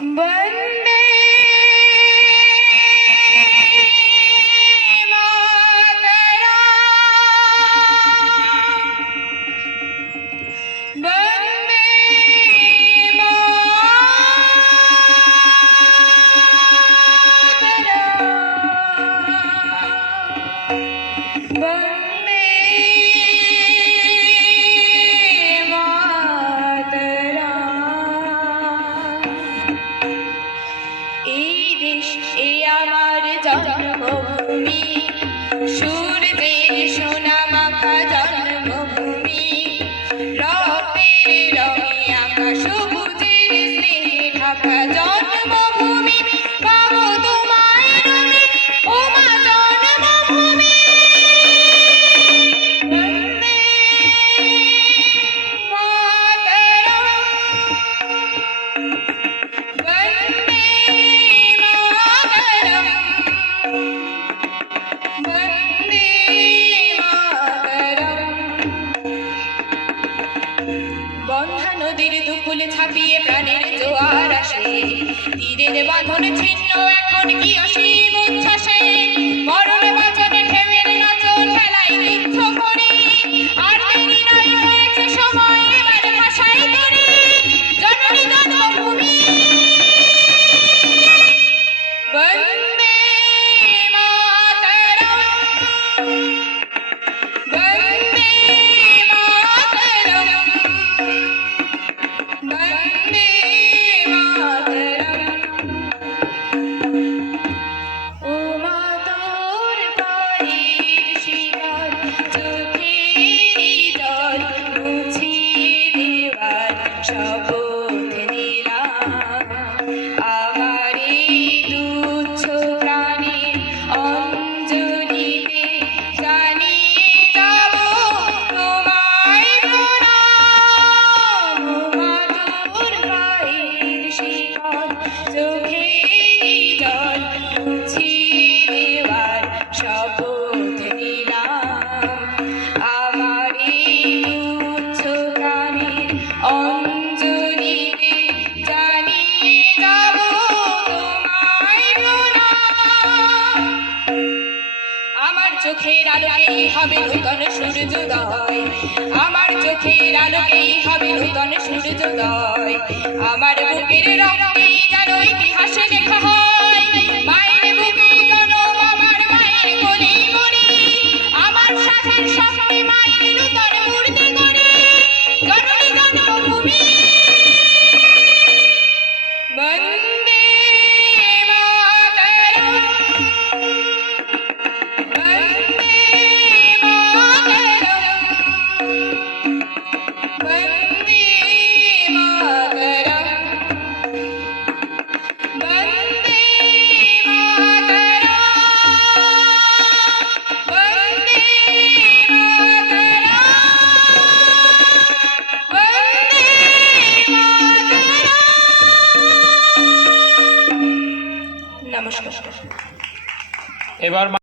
वन्दे मातरम् वन्दे मातरम् वन्दे আমার জন্মভূমি সূর্যের সোনা মাখা জন্মভূমি রক্তের রঙে আঁকা সবুজের স্নেহে ঢাকা জন্মভূমি পাবো তোমায় রঙে ও মা জন্মভূমি বন্দে মাতরম বন্দে বন্ধা নদীর দুকুল ছাপিয়ে প্রাণের জোয়ার আসে তীরের বাঁধন ছিন্ন এখন কি অসীম উচ্ছ্বাসে মরণ বাঁচনে ঢেউয়ের নাচন খেলায় বিদ্ধ করে আর দেরি নয় হয়েছে সময় এবার ভাষাই করে জননী জন্মভূমি বন্দে মাতরম বন্দে মাতরম বন্দে মাতরম ও মা তোর পায়ের শিকল চোখের জল মুছিয়ে দেওয়ার শপথ নিলাম আমার এই তুচ্ছ প্রাণের অঞ্জলিতে জানিয়ে যাব তোমায় প্রণাম ও মা তোর পায়ের শিকল চোখের জল মুছিয়ে দেওয়ার শপথ নিলাম আমার এই তুচ্ছ প্রাণের অঞ্জলিতে জানিয়ে যাব তোমায় প্রণাম আমার চোখের আলোকেই হবে নূতন সূর্যোদয় আমার চোখের আলোকেই হবে নূতন সূর্যোদয় আমার বুকের রক্তেই যেন ইতিহাস লেখা হয় মায়ের বুকে জনম আমার মায়ের কোলেই মরি আমার সাথের শক্তি মায়ের নূতন মূর্তি করে জননী জন্মভূমি বন্দে মাতরম বন্দে মাতরম বন্দে মাতরম বন্দে মাতরম বন্দে মাতরম বন্দে মাতরম নমস্কার। এবার